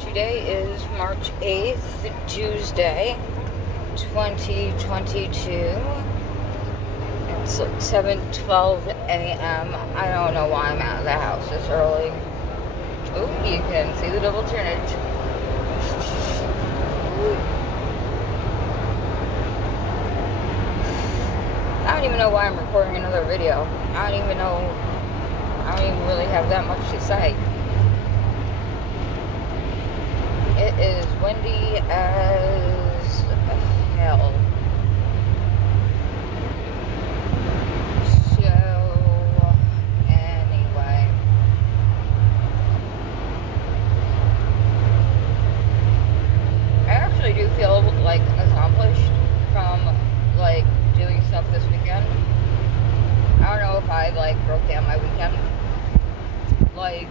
Today is March 8th, Tuesday, 2022. It's like 7:12 a.m. I don't know why I'm out of the house this early. Oh, you can see the double turnage. I don't even know why I'm recording another video. I don't even really have that much to say. It is windy as hell. So, anyway. I actually do feel like accomplished from doing stuff this weekend. I don't know if I broke down my weekend. I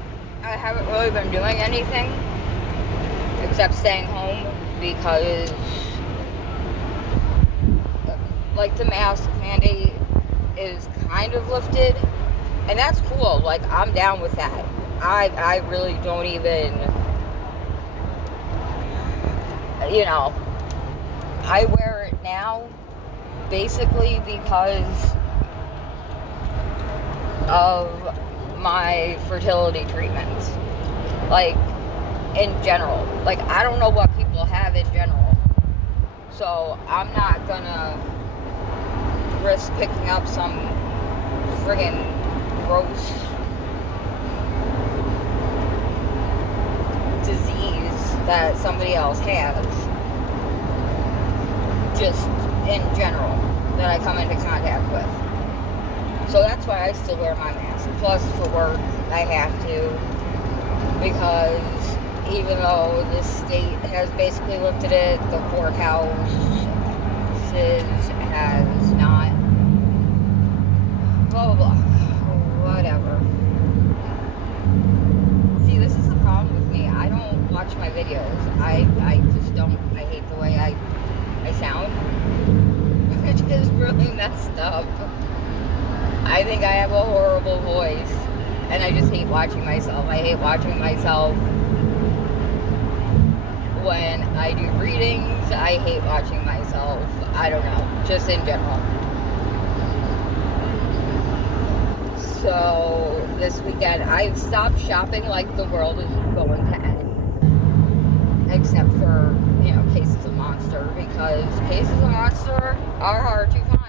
haven't really been doing anything except staying home because the mask mandate is kind of lifted, and that's cool. I'm down with that. I really don't even, I wear it now basically because of my fertility treatments. In general. I don't know what people have in general. So, I'm not gonna risk picking up some friggin' gross disease that somebody else has. Just in general, that I come into contact with. So that's why I still wear my mask. Plus, for work, I have to, because even though the state has basically lifted it, the courthouse has not. Blah, blah, blah. Whatever. See, this is the problem with me. I don't watch my videos. I just don't. I hate the way I sound. Which is really messed up. I think I have a horrible voice. And I just hate watching myself. I hate watching myself when I do readings. I hate watching myself. I don't know. Just in general. So, this weekend, I've stopped shopping like the world is going to end. Except for, cases of Monster. Because cases of Monster are hard to find.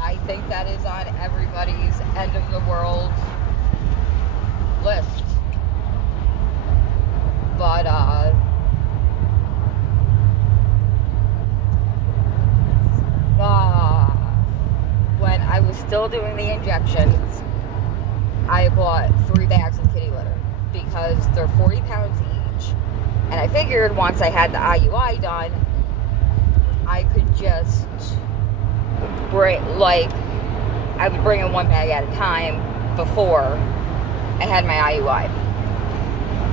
I think that is on everybody's end of the world list. But, when I was still doing the injections, I bought 3 bags of kitty litter because they're 40 pounds each. And I figured once I had the IUI done, I could just I would bring in 1 bag at a time before I had my IUI.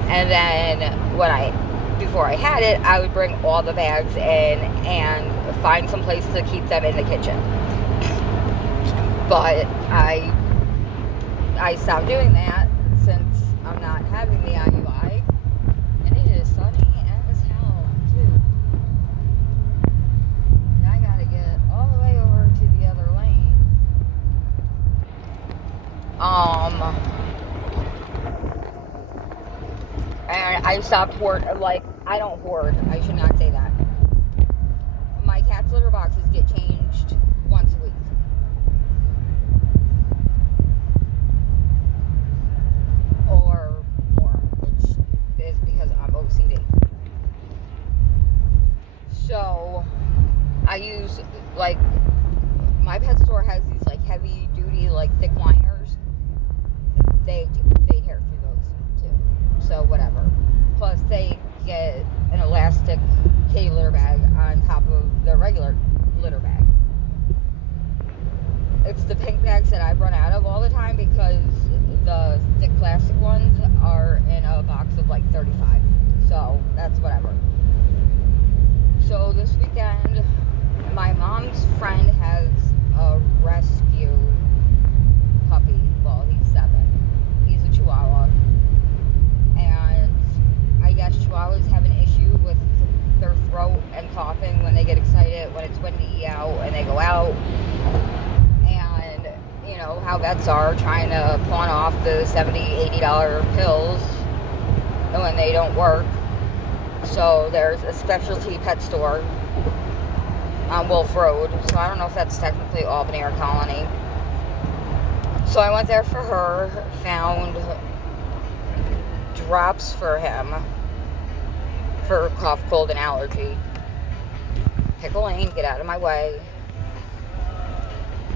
And then before I had it, I would bring all the bags in and find some place to keep them in the kitchen. But I stopped doing that since I'm not having the IUI. And it is sunny as hell, too. And I gotta get all the way over to the other lane. And I stopped I don't hoard. I should not say that. My cat's litter boxes get changed once a week. Or more, which is because I'm OCD. So, I use, my pet store has these, heavy duty, thick liners. They tear through those, too. So, whatever. Plus, they get an elastic kitty litter bag on top of the regular litter bag. It's the pink bags that I run out of all the time because the thick plastic ones are in a box of 35. So, that's whatever. So, this weekend, my mom's friend has a rescue puppy. Well, he's 7. He's a Chihuahua. vets are trying to pawn off the $70, $80 pills when they don't work. So there's a specialty pet store on Wolf Road. So I don't know if that's technically Albany or Colony. So I went there for her, found drops for him for cough, cold, and allergy. Pick a lane, get out of my way.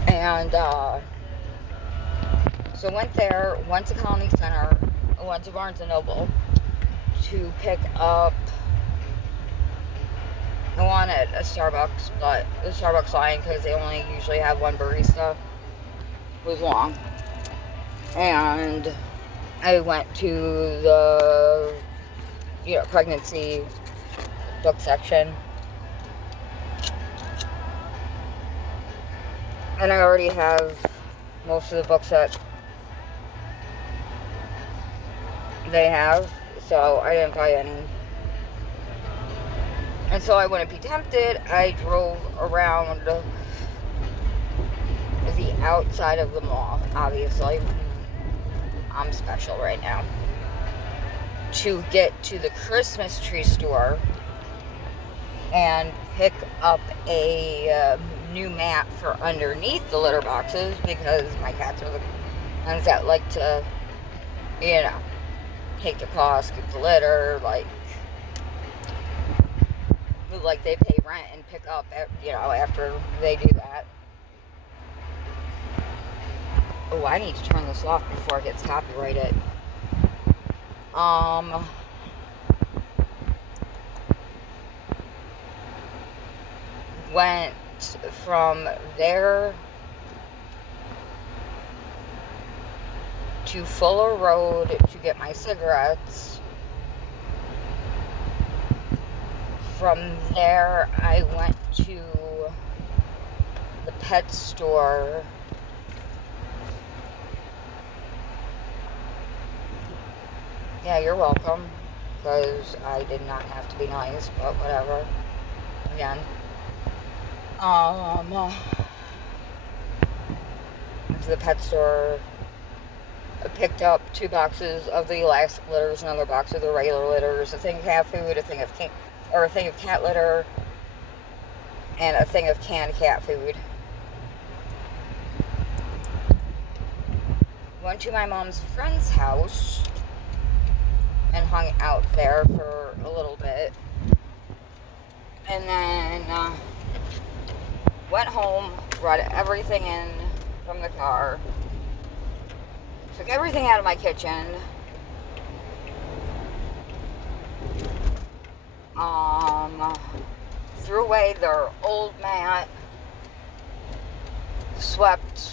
And so went there, went to Colony Center, went to Barnes & Noble to pick up, I wanted a Starbucks, but the Starbucks line, because they only usually have one barista, was long. And I went to the, pregnancy book section. And I already have most of the books that they have, so I didn't buy any. And so I wouldn't be tempted. I drove around the outside of the mall, obviously. I'm special right now. To get to the Christmas tree store and pick up a new mat for underneath the litter boxes, because my cats are the ones that like to, take the paw, scoop the litter, like they pay rent and pick up, after they do that. Oh, I need to turn this off before it gets copyrighted. Went from there to Fuller Road to get my cigarettes. From there, I went to the pet store. Yeah, you're welcome, because I did not have to be nice, but whatever. Again. To the pet store. I picked up 2 boxes of the elastic litters, another box of the regular litters, a thing of cat food, a thing of cat litter, and a thing of canned cat food. Went to my mom's friend's house and hung out there for a little bit. And then went home, brought everything in from the car, took everything out of my kitchen, threw away their old mat, swept,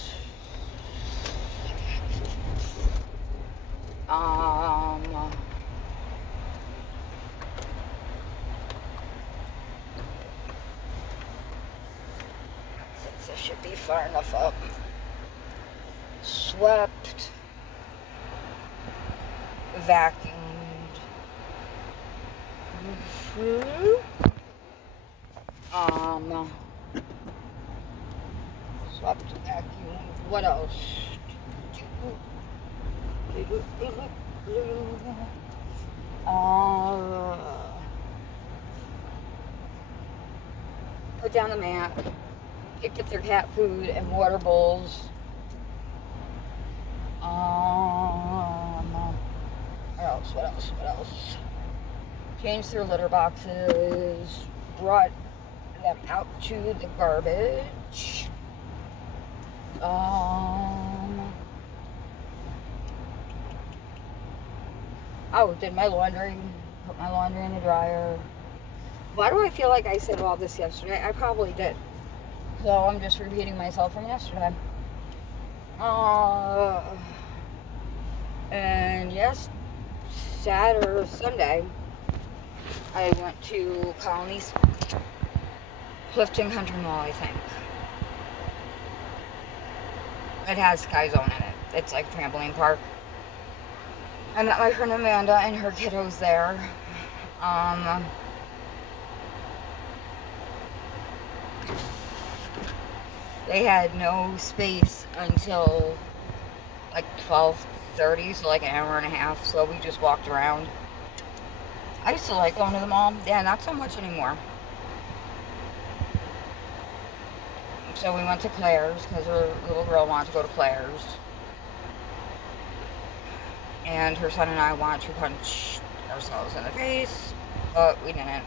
this should be far enough up. Swept, vacuumed, swept, vacuumed. What else? Put down the mat, picked up their cat food and water bowls. What else? Changed their litter boxes, brought them out to the garbage. Did my laundry, put my laundry in the dryer. Why do I feel like I said all this yesterday? I probably did. So I'm just repeating myself from yesterday. And yes, Saturday or Sunday, I went to Colony's Clifton Country Mall, I think. It has Sky Zone in it. It's like a trampoline park. I met my friend Amanda and her kiddos there. They had no space until like 12:30, so like an hour and a half. So we just walked around. I used to like going to the mall. Yeah, not so much anymore. So we went to Claire's because her little girl wanted to go to Claire's. And her son and I wanted to punch ourselves in the face, but we didn't.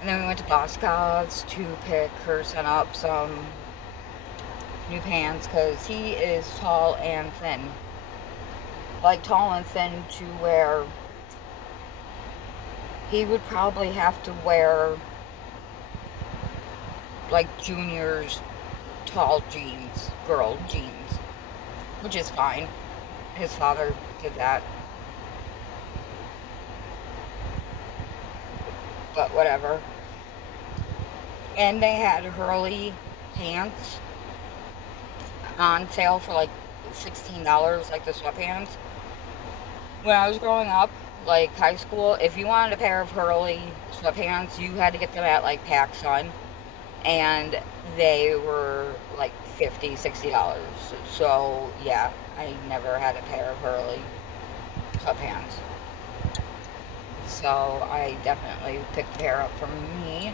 And then we went to Boscov's to pick her son up some new pants because he is tall and thin. Like tall and thin to where he would probably have to wear like Junior's tall jeans, girl jeans, which is fine. His father did that. But whatever. And they had Hurley pants on sale for like $16, like the sweatpants. When I was growing up, like high school, if you wanted a pair of Hurley sweatpants, you had to get them at like PacSun, and they were like $50, $60. So yeah, I never had a pair of Hurley sweatpants. So I definitely picked a pair up for me.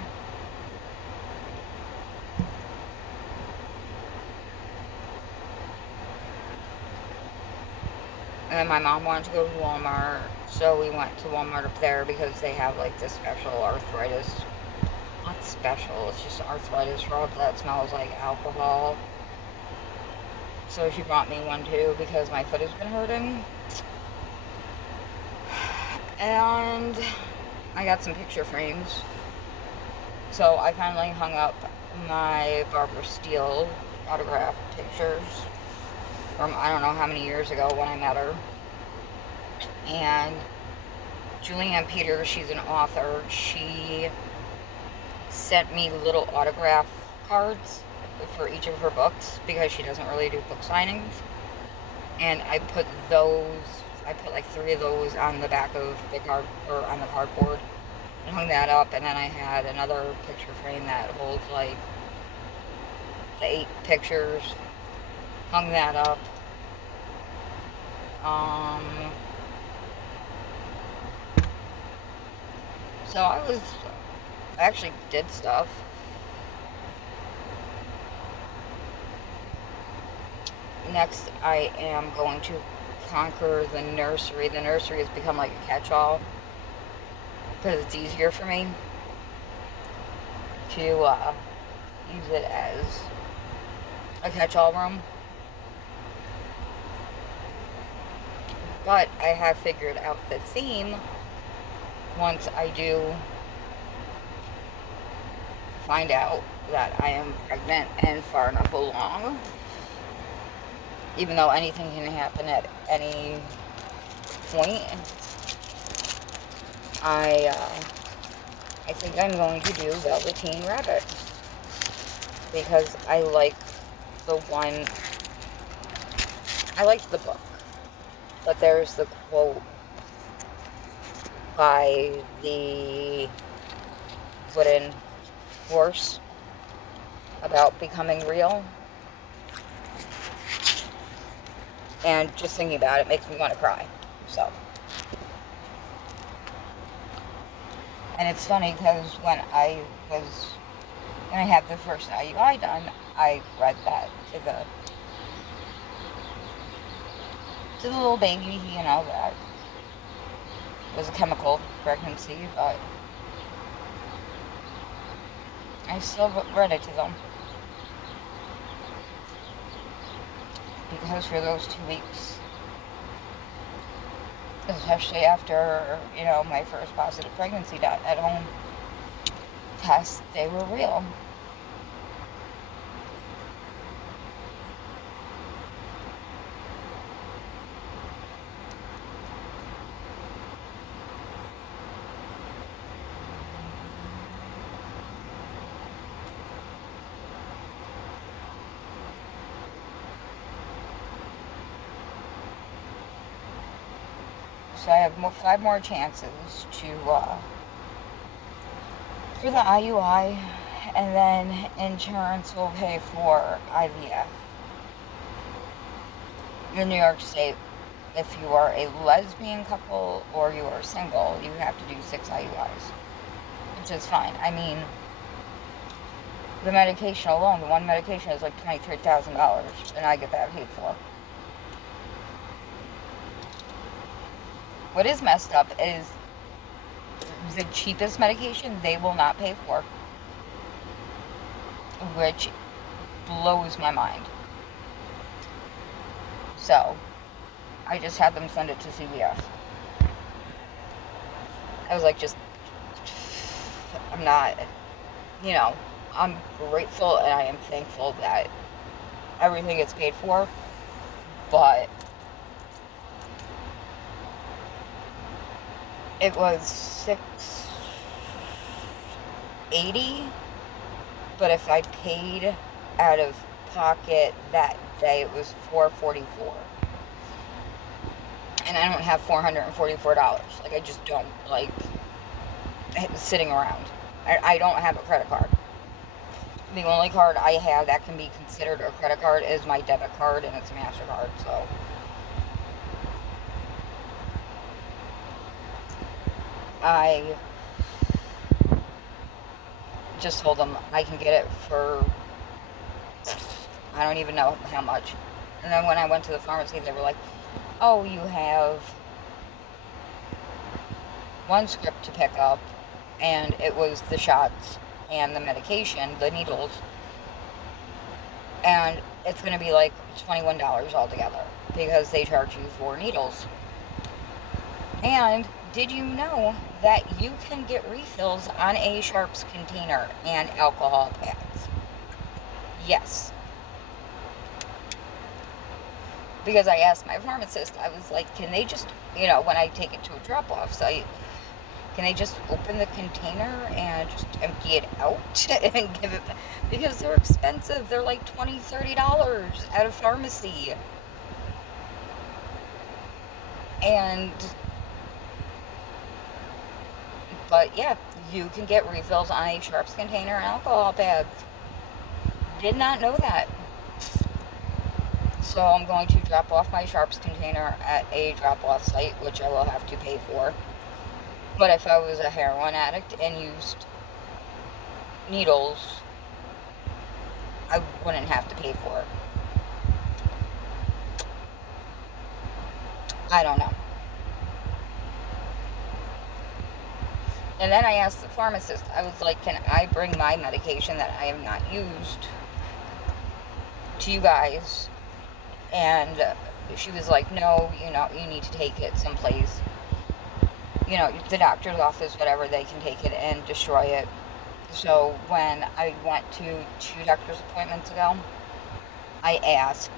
And my mom wanted to go to Walmart, so we went to Walmart up there because they have like this special arthritis. Not special, it's just arthritis rub that smells like alcohol. So she brought me one too because my foot has been hurting. And I got some picture frames. So I finally hung up my Barbara Steele autographed pictures from I don't know how many years ago when I met her. And Julianne Peters, she's an author, she sent me little autograph cards for each of her books because she doesn't really do book signings. And I put like 3 of those on the back of the card, or on the cardboard, and hung that up. And then I had another picture frame that holds like the 8 pictures, hung that up. So I actually did stuff. Next, I am going to conquer the nursery. The nursery has become like a catch-all because it's easier for me to use it as a catch-all room. But I have figured out the theme once I do find out that I am pregnant and far enough along. Even though anything can happen at any point, I think I'm going to do Velveteen Rabbit because I like the book, but there's the quote by the wooden horse about becoming real. And just thinking about it makes me want to cry. So. And it's funny because when I had the first IUI done, I read that to the little baby, that was a chemical pregnancy, but I still read it to them. Because for those 2 weeks, especially after, my first positive pregnancy at home test, they were real. So I have 5 more chances for the IUI, and then insurance will pay for IVF. in New York State, if you are a lesbian couple or you are single, you have to do 6 IUIs, which is fine. I mean, the medication alone, the one medication is like $23,000, and I get that paid for. What is messed up is the cheapest medication they will not pay for, which blows my mind. So, I just had them send it to CVS. I was like, I'm not, I'm grateful and I am thankful that everything gets paid for, but it was $680, but if I paid out of pocket that day, it was $444. And I don't have $444. Like, I just don't, like, sitting around. I don't have a credit card. The only card I have that can be considered a credit card is my debit card, and it's a MasterCard, so. I just told them I can get it for, I don't even know how much. And then when I went to the pharmacy, they were like, oh, you have one script to pick up, and it was the shots and the medication, the needles, and it's going to be like $21 altogether because they charge you for needles. And did you know that you can get refills on A Sharps container and alcohol pads? Yes. Because I asked my pharmacist, I was like, can they just, when I take it to a drop-off site, can they just open the container and just empty it out and give it back? Because they're expensive. They're like $20, $30 at a pharmacy. But yeah, you can get refills on a Sharps container and alcohol pads. Did not know that. So I'm going to drop off my Sharps container at a drop-off site, which I will have to pay for. But if I was a heroin addict and used needles, I wouldn't have to pay for it. I don't know. And then I asked the pharmacist, I was like, can I bring my medication that I have not used to you guys? And she was like, no, you need to take it someplace. The doctor's office, whatever, they can take it and destroy it. So when I went to 2 doctor's appointments ago, I asked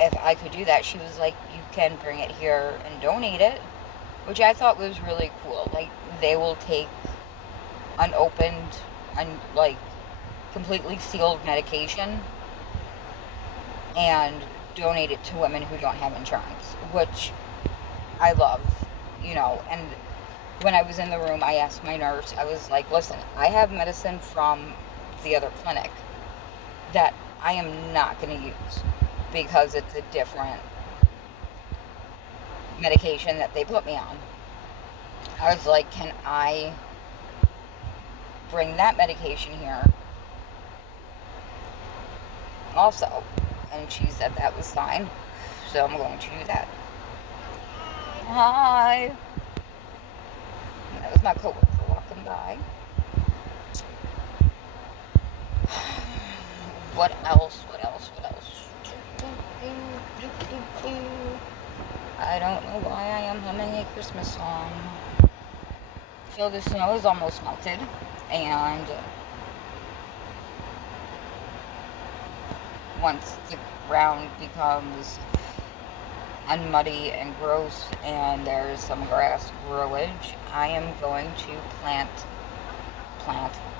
if I could do that. She was like, you can bring it here and donate it, which I thought was really cool. Like, they will take unopened, completely sealed medication and donate it to women who don't have insurance, which I love, and when I was in the room, I asked my nurse, I was like, listen, I have medicine from the other clinic that I am not going to use because it's a different medication that they put me on. I was like, can I bring that medication here also? And she said that was fine, so I'm going to do that. Hi. And that was my coworker walking by. What else? I don't know why I am humming a Christmas song. So the snow is almost melted, and once the ground becomes unmuddy and gross and there's some grass growage, I am going to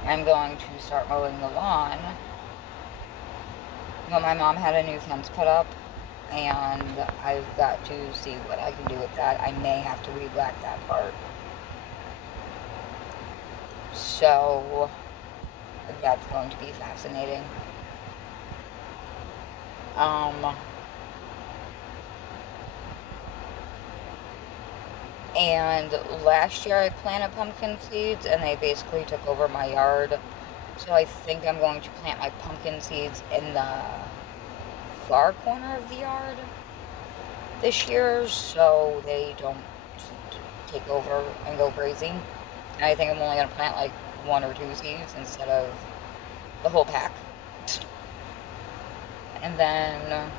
I'm going to start mowing the lawn. But my mom had a new fence put up, and I've got to see what I can do with that. I may have to re-black that part. So that's going to be fascinating. And last year I planted pumpkin seeds and they basically took over my yard. So I think I'm going to plant my pumpkin seeds in the far corner of the yard this year so they don't take over and go crazy. And I think I'm only going to plant like 1 or 2 seeds instead of the whole pack. And then,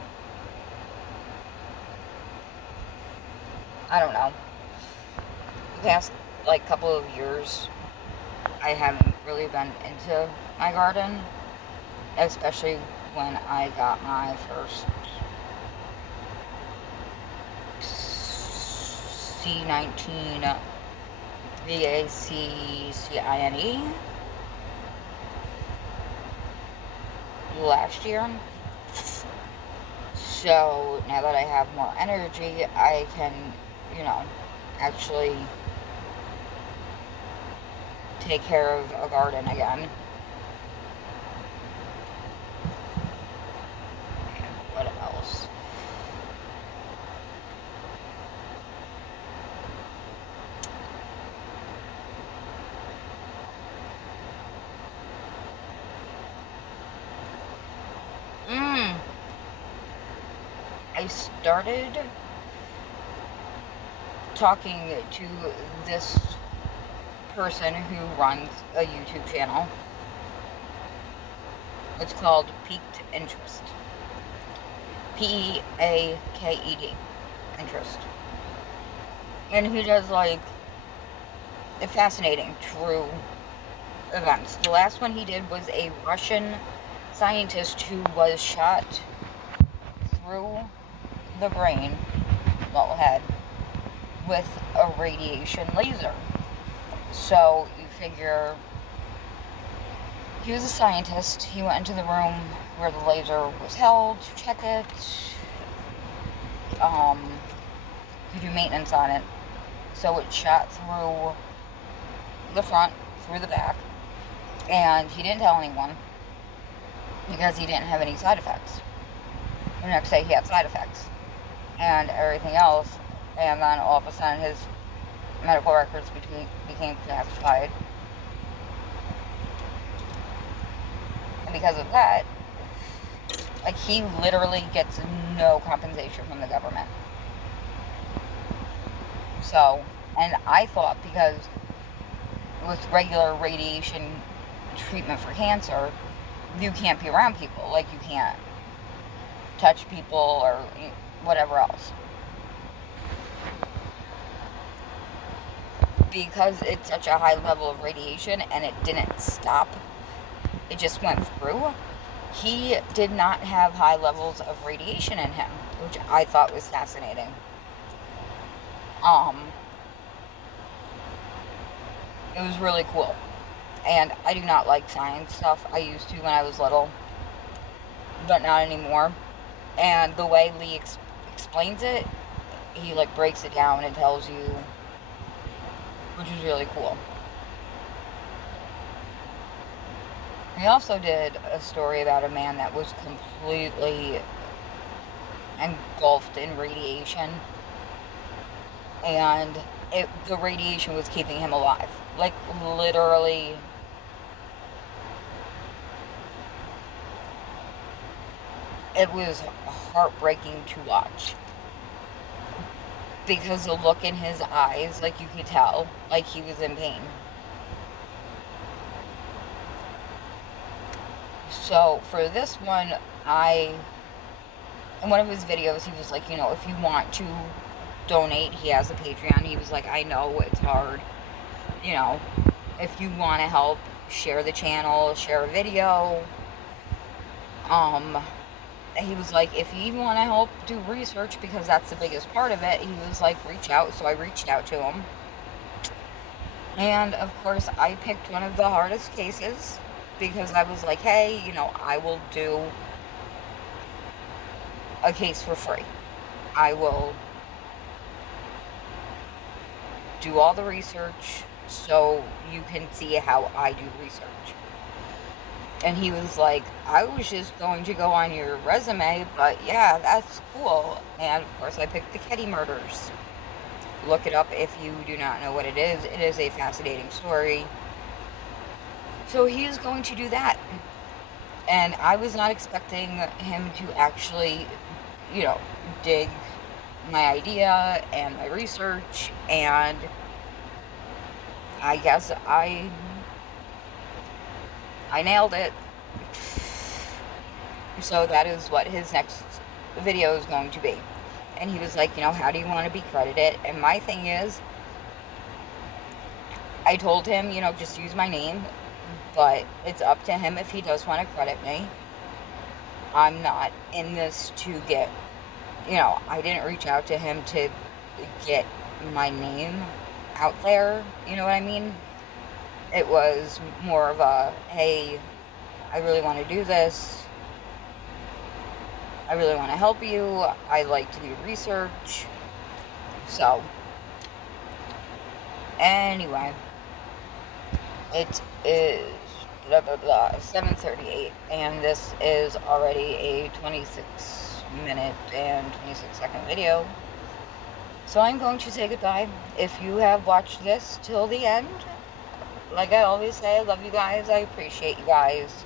I don't know, the past like couple of years I haven't really been into my garden, especially when I got my first C19 VACCINE last year. So now that I have more energy, I can, actually take care of a garden again. And what else? I started talking to this person who runs a YouTube channel. It's called Peaked Interest. Peaked Interest. And he does like fascinating true events. The last one he did was a Russian scientist who was shot through the brain, head, with a radiation laser. So you figure he was a scientist. He went into the room where the laser was held to check it, to do maintenance on it. So it shot through the front, through the back, and he didn't tell anyone because he didn't have any side effects. The next day he had side effects and everything else, and then all of a sudden his medical records became classified. And because of that, like, he literally gets no compensation from the government. So, and I thought because with regular radiation treatment for cancer, you can't be around people. Like, you can't touch people or whatever else. Because it's such a high level of radiation and it didn't stop, it just went through, he did not have high levels of radiation in him, which I thought was fascinating. It was really cool. And I do not like science stuff. I used to when I was little, but not anymore. And the way Lee explains it, he like breaks it down and tells you, which is really cool. He also did a story about a man that was completely engulfed in radiation, and the radiation was keeping him alive. Like, literally, it was heartbreaking to watch. Because the look in his eyes, like, you could tell, like, he was in pain. So, for this one, in one of his videos, he was like, if you want to donate, he has a Patreon. He was like, I know it's hard. If you want to help, share the channel, share a video. He was like, if you even want to help do research, because that's the biggest part of it, he was like, reach out. So I reached out to him. And, of course, I picked one of the hardest cases, because I was like, hey, I will do a case for free. I will do all the research so you can see how I do research. And he was like, I was just going to go on your resume, but yeah, that's cool. And of course I picked the Ketty murders look it up if you do not know what it is. It is a fascinating story. So he is going to do that. And I was not expecting him to actually, dig my idea and my research, and I guess I nailed it. So that is what his next video is going to be. And he was like, how do you want to be credited? And my thing is, I told him, just use my name, but it's up to him if he does want to credit me. I'm not in this to get, I didn't reach out to him to get my name out there, you know what I mean? It was more of a, hey, I really want to do this. I really want to help you. I like to do research. So, anyway, it is blah blah blah 7:38, and this is already a 26-minute and 26-second video. So I'm going to say goodbye. If you have watched this till the end, like I always say, I love you guys. I appreciate you guys.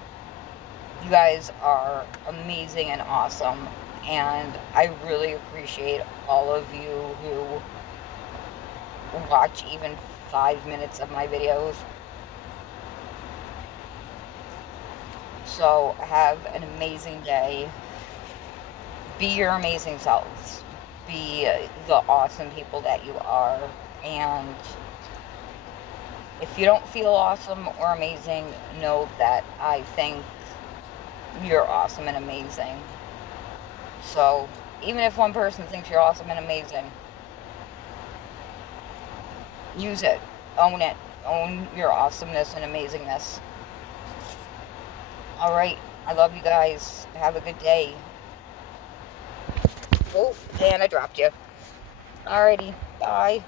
You guys are amazing and awesome, and I really appreciate all of you who watch even 5 minutes of my videos. So have an amazing day. Be your amazing selves. Be the awesome people that you are. And if you don't feel awesome or amazing, know that I think you're awesome and amazing. So even if one person thinks you're awesome and amazing, use it. Own it. Own your awesomeness and amazingness. Alright, I love you guys. Have a good day. Oh, and I dropped you. Alrighty, bye.